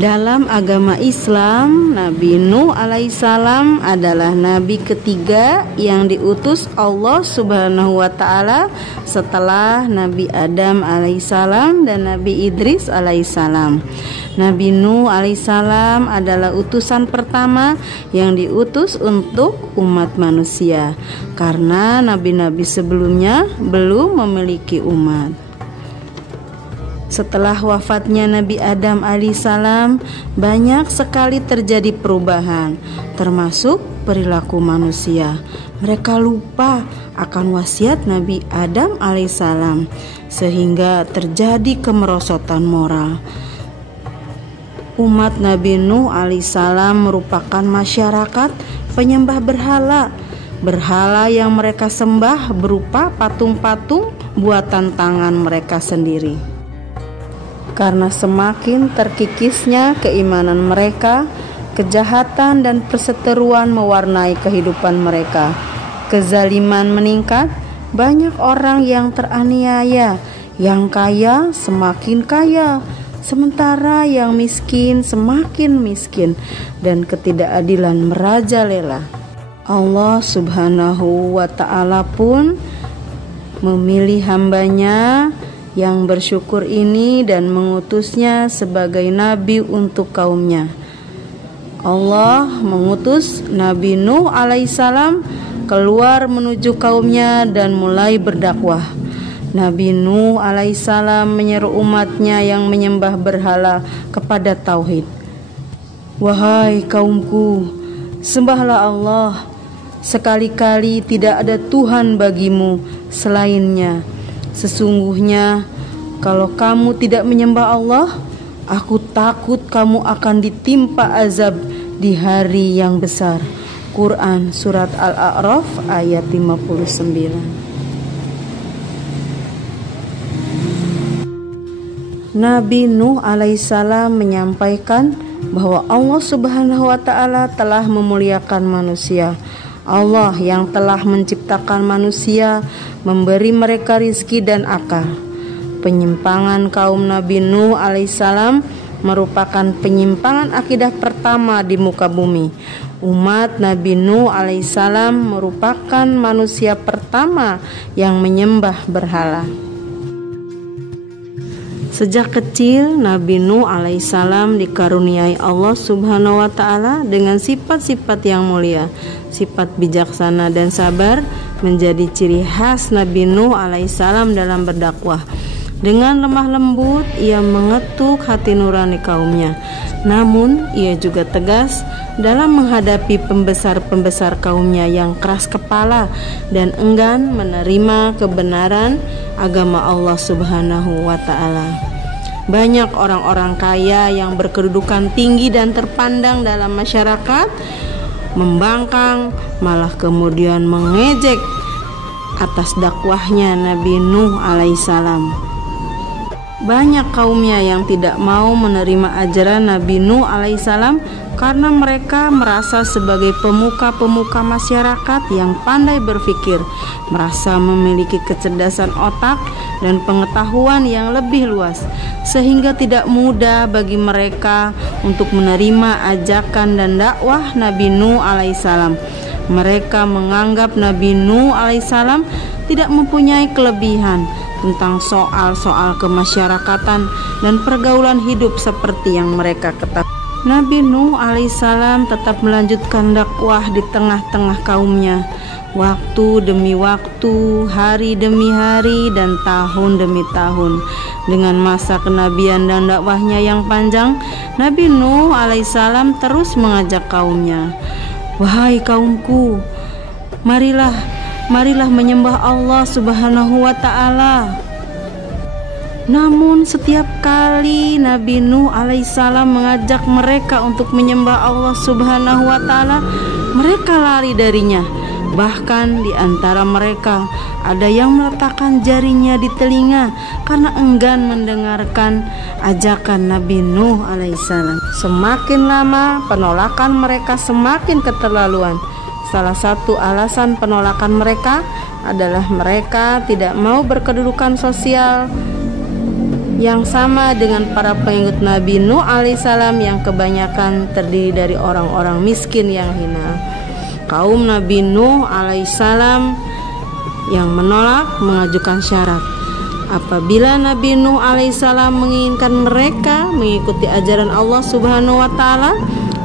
Dalam agama Islam, Nabi Nuh alaihissalam adalah nabi ketiga yang diutus Allah Subhanahu wa ta'ala setelah Nabi Adam alaihissalam dan Nabi Idris alaihissalam. Nabi Nuh alaihissalam adalah utusan pertama yang diutus untuk umat manusia, karena nabi-nabi sebelumnya belum memiliki umat. Setelah wafatnya Nabi Adam alaihissalam, banyak sekali terjadi perubahan, termasuk perilaku manusia. Mereka lupa akan wasiat Nabi Adam alaihissalam, sehingga terjadi kemerosotan moral. Umat Nabi Nuh alaihissalam merupakan masyarakat penyembah berhala. Berhala yang mereka sembah berupa patung-patung buatan tangan mereka sendiri. Karena semakin terkikisnya keimanan mereka, kejahatan dan perseteruan mewarnai kehidupan mereka. Kezaliman meningkat, banyak orang yang teraniaya, yang kaya semakin kaya, sementara yang miskin semakin miskin, dan ketidakadilan merajalela. Allah Subhanahu wa ta'ala pun memilih hambanya yang bersyukur ini dan mengutusnya sebagai nabi untuk kaumnya. Allah mengutus Nabi Nuh alaihissalam keluar menuju kaumnya dan mulai berdakwah. Nabi Nuh alaihissalam menyeru umatnya yang menyembah berhala kepada tauhid. Wahai kaumku, sembahlah Allah. Sekali-kali tidak ada Tuhan bagimu selainnya. Sesungguhnya kalau kamu tidak menyembah Allah, aku takut kamu akan ditimpa azab di hari yang besar. Quran Surat Al-A'raf ayat 59. Nabi Nuh alaihissalam menyampaikan bahwa Allah Subhanahu wa ta'ala telah memuliakan manusia. Allah yang telah menciptakan manusia, memberi mereka rizki dan akal. Penyimpangan kaum Nabi Nuh alaihissalam merupakan penyimpangan akidah pertama di muka bumi. Umat Nabi Nuh alaihissalam merupakan manusia pertama yang menyembah berhala. Sejak kecil Nabi Nuh alaihissalam dikaruniai Allah Subhanahu wa ta'ala dengan sifat-sifat yang mulia. Sifat bijaksana dan sabar menjadi ciri khas Nabi Nuh alaihissalam dalam berdakwah. Dengan lemah lembut ia mengetuk hati nurani kaumnya. Namun ia juga tegas dalam menghadapi pembesar-pembesar kaumnya yang keras kepala dan enggan menerima kebenaran agama Allah Subhanahu wa ta'ala. Banyak orang-orang kaya yang berkedudukan tinggi dan terpandang dalam masyarakat membangkang, malah kemudian mengejek atas dakwahnya Nabi Nuh alaihissalam. Banyak kaumnya yang tidak mau menerima ajaran Nabi Nuh alaihissalam karena mereka merasa sebagai pemuka-pemuka masyarakat yang pandai berpikir, merasa memiliki kecerdasan otak dan pengetahuan yang lebih luas, sehingga tidak mudah bagi mereka untuk menerima ajakan dan dakwah Nabi Nuh alaihissalam. Mereka menganggap Nabi Nuh alaihissalam tidak mempunyai kelebihan tentang soal-soal kemasyarakatan dan pergaulan hidup seperti yang mereka ketahui. Nabi Nuh alaihissalam tetap melanjutkan dakwah di tengah-tengah kaumnya. Waktu demi waktu, hari demi hari, dan tahun demi tahun. Dengan masa kenabian dan dakwahnya yang panjang, Nabi Nuh alaihissalam terus mengajak kaumnya. Wahai kaumku, marilah menyembah Allah Subhanahu wa ta'ala. Namun setiap kali Nabi Nuh alaihissalam mengajak mereka untuk menyembah Allah Subhanahu wa ta'ala, mereka lari darinya. Bahkan di antara mereka ada yang meletakkan jarinya di telinga karena enggan mendengarkan ajakan Nabi Nuh alaihissalam. Semakin lama penolakan mereka semakin keterlaluan. Salah satu alasan penolakan mereka adalah mereka tidak mau berkedudukan sosial yang sama dengan para pengikut Nabi Nuh alaihissalam yang kebanyakan terdiri dari orang-orang miskin yang hina. Kaum Nabi Nuh alaihissalam yang menolak mengajukan syarat. Apabila Nabi Nuh alaihissalam menginginkan mereka mengikuti ajaran Allah Subhanahu wa taala,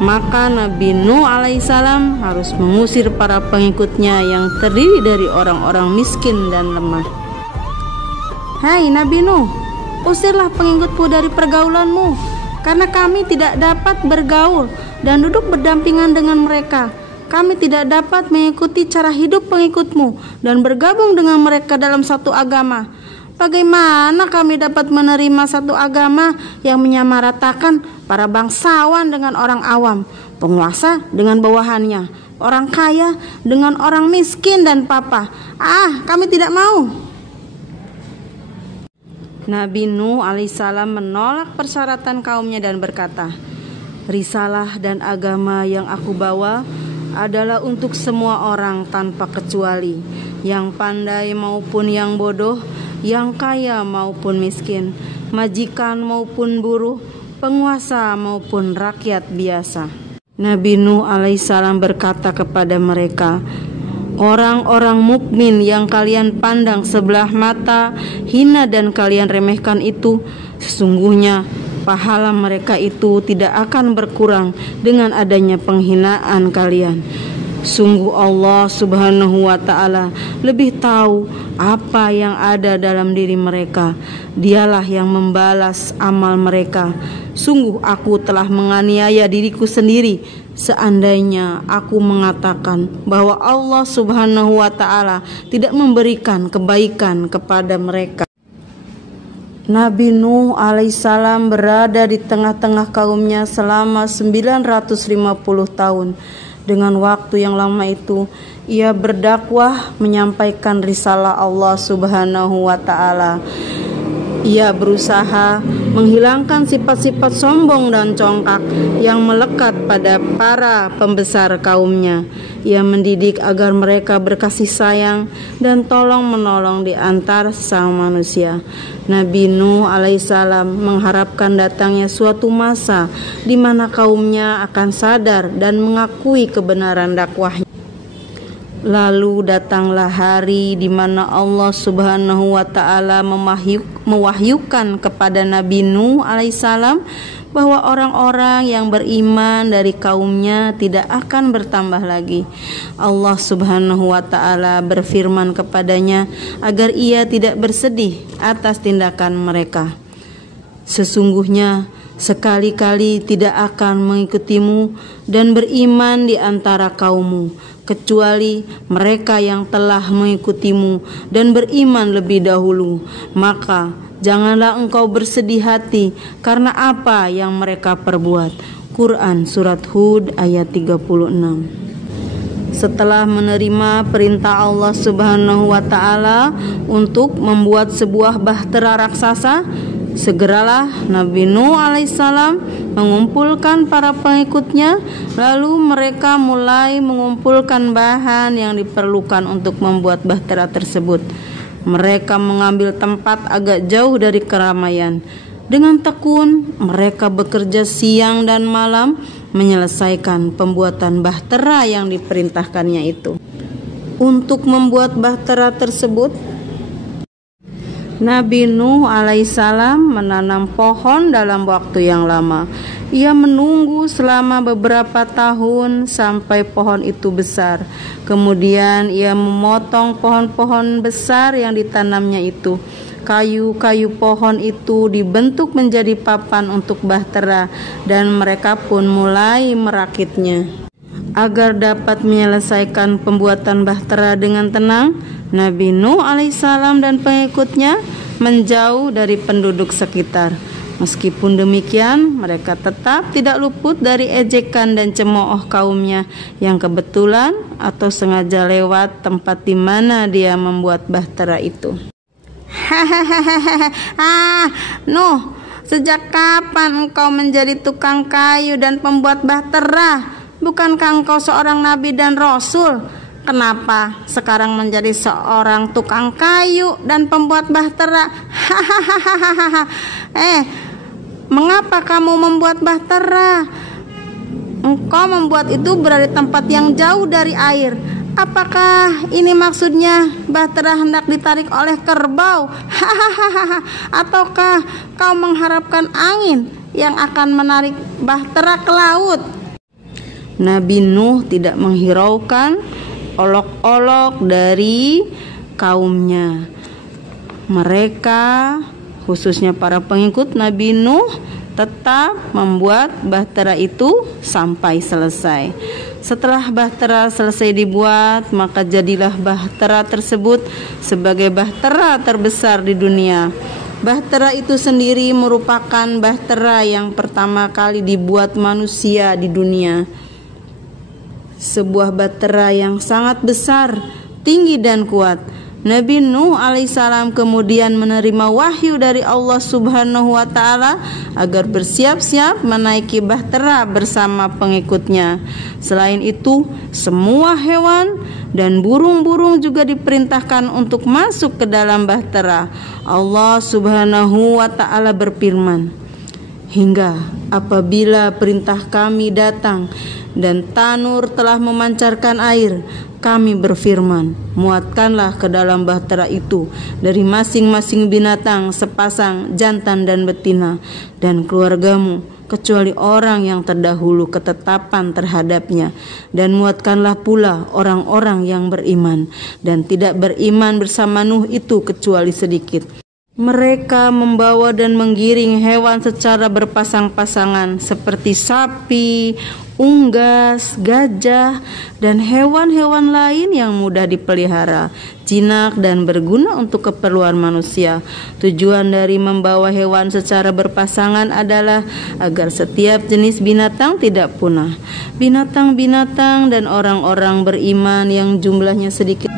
maka Nabi Nuh alaihissalam harus mengusir para pengikutnya yang terdiri dari orang-orang miskin dan lemah. Hai Nabi Nuh, usirlah pengikutmu dari pergaulanmu, karena kami tidak dapat bergaul dan duduk berdampingan dengan mereka. Kami tidak dapat mengikuti cara hidup pengikutmu dan bergabung dengan mereka dalam satu agama. Bagaimana kami dapat menerima satu agama yang menyamaratakan para bangsawan dengan orang awam, penguasa dengan bawahannya, orang kaya dengan orang miskin dan papa? Kami tidak mau. Nabi Nuh alaihissalam menolak persyaratan kaumnya dan berkata, risalah dan agama yang aku bawa adalah untuk semua orang tanpa kecuali, yang pandai maupun yang bodoh, yang kaya maupun miskin, majikan maupun buruh, penguasa maupun rakyat biasa. Nabi Nuh alaihissalam berkata kepada mereka, orang-orang mukmin yang kalian pandang sebelah mata, hina dan kalian remehkan itu, sesungguhnya pahala mereka itu tidak akan berkurang dengan adanya penghinaan kalian. Sungguh Allah Subhanahu wa ta'ala lebih tahu apa yang ada dalam diri mereka. Dialah yang membalas amal mereka. Sungguh aku telah menganiaya diriku sendiri seandainya aku mengatakan bahwa Allah Subhanahu wa ta'ala tidak memberikan kebaikan kepada mereka. Nabi Nuh alaihissalam berada di tengah-tengah kaumnya selama 950 tahun. Dengan waktu yang lama itu, ia berdakwah menyampaikan risalah Allah Subhanahu wa ta'ala. Ia berusaha menghilangkan sifat-sifat sombong dan congkak yang melekat pada para pembesar kaumnya. Ia mendidik agar mereka berkasih sayang dan tolong-menolong di antara sesama manusia. Nabi Nuh alaihissalam mengharapkan datangnya suatu masa di mana kaumnya akan sadar dan mengakui kebenaran dakwahnya. Lalu datanglah hari di mana Allah Subhanahu wa ta'ala mewahyukan kepada Nabi Nuh alaihissalam bahwa orang-orang yang beriman dari kaumnya tidak akan bertambah lagi. Allah Subhanahu wa ta'ala berfirman kepadanya agar ia tidak bersedih atas tindakan mereka. Sesungguhnya sekali-kali tidak akan mengikutimu dan beriman di antara kaummu, kecuali mereka yang telah mengikutimu dan beriman lebih dahulu. Maka janganlah engkau bersedih hati karena apa yang mereka perbuat. Quran Surat Hud ayat 36. Setelah menerima perintah Allah Subhanahu wa ta'ala untuk membuat sebuah bahtera raksasa, segeralah Nabi Nuh alaihissalam mengumpulkan para pengikutnya. Lalu mereka mulai mengumpulkan bahan yang diperlukan untuk membuat bahtera tersebut. Mereka mengambil tempat agak jauh dari keramaian. Dengan tekun mereka bekerja siang dan malam menyelesaikan pembuatan bahtera yang diperintahkannya itu. Untuk membuat bahtera tersebut, Nabi Nuh alaihissalam menanam pohon dalam waktu yang lama. Ia menunggu selama beberapa tahun sampai pohon itu besar. Kemudian ia memotong pohon-pohon besar yang ditanamnya itu. Kayu-kayu pohon itu dibentuk menjadi papan untuk bahtera dan mereka pun mulai merakitnya. Agar dapat menyelesaikan pembuatan bahtera dengan tenang, Nabi Nuh alaihissalam dan pengikutnya menjauh dari penduduk sekitar. Meskipun demikian, mereka tetap tidak luput dari ejekan dan cemooh kaumnya yang kebetulan atau sengaja lewat tempat di mana dia membuat bahtera itu. Nuh, sejak kapan engkau menjadi tukang kayu dan pembuat bahtera? Bukankah engkau seorang nabi dan rasul? kenapa sekarang menjadi seorang tukang kayu dan pembuat bahtera? Hahaha. Mengapa kamu membuat bahtera? Engkau membuat itu berada di tempat yang jauh dari air. Apakah ini maksudnya bahtera hendak ditarik oleh kerbau? Hahaha. Ataukah kau mengharapkan angin yang akan menarik bahtera ke laut? Nabi Nuh tidak menghiraukan olok-olok dari kaumnya. Mereka, khususnya para pengikut Nabi Nuh, tetap membuat bahtera itu sampai selesai. Setelah bahtera selesai dibuat, maka jadilah bahtera tersebut sebagai bahtera terbesar di dunia. Bahtera itu sendiri merupakan bahtera yang pertama kali dibuat manusia di dunia. Sebuah bahtera yang sangat besar, tinggi dan kuat. Nabi Nuh alaihissalam kemudian menerima wahyu dari Allah Subhanahu wa ta'ala agar bersiap-siap menaiki bahtera bersama pengikutnya. Selain itu, semua hewan dan burung-burung juga diperintahkan untuk masuk ke dalam bahtera. Allah Subhanahu wa ta'ala berfirman, hingga apabila perintah kami datang dan tanur telah memancarkan air, kami berfirman, muatkanlah ke dalam bahtera itu dari masing-masing binatang sepasang jantan dan betina dan keluargamu, kecuali orang yang terdahulu ketetapan terhadapnya, dan muatkanlah pula orang-orang yang beriman dan tidak beriman bersama Nuh itu kecuali sedikit. Mereka membawa dan menggiring hewan secara berpasang-pasangan seperti sapi, unggas, gajah, dan hewan-hewan lain yang mudah dipelihara, jinak dan berguna untuk keperluan manusia. Tujuan dari membawa hewan secara berpasangan adalah agar setiap jenis binatang tidak punah. Binatang-binatang dan orang-orang beriman yang jumlahnya sedikit.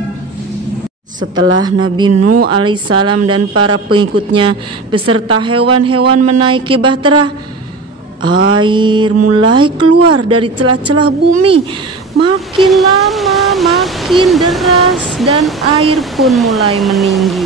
Setelah Nabi Nuh alaihissalam dan para pengikutnya beserta hewan-hewan menaiki bahtera, air mulai keluar dari celah-celah bumi. Makin lama makin deras dan air pun mulai meninggi.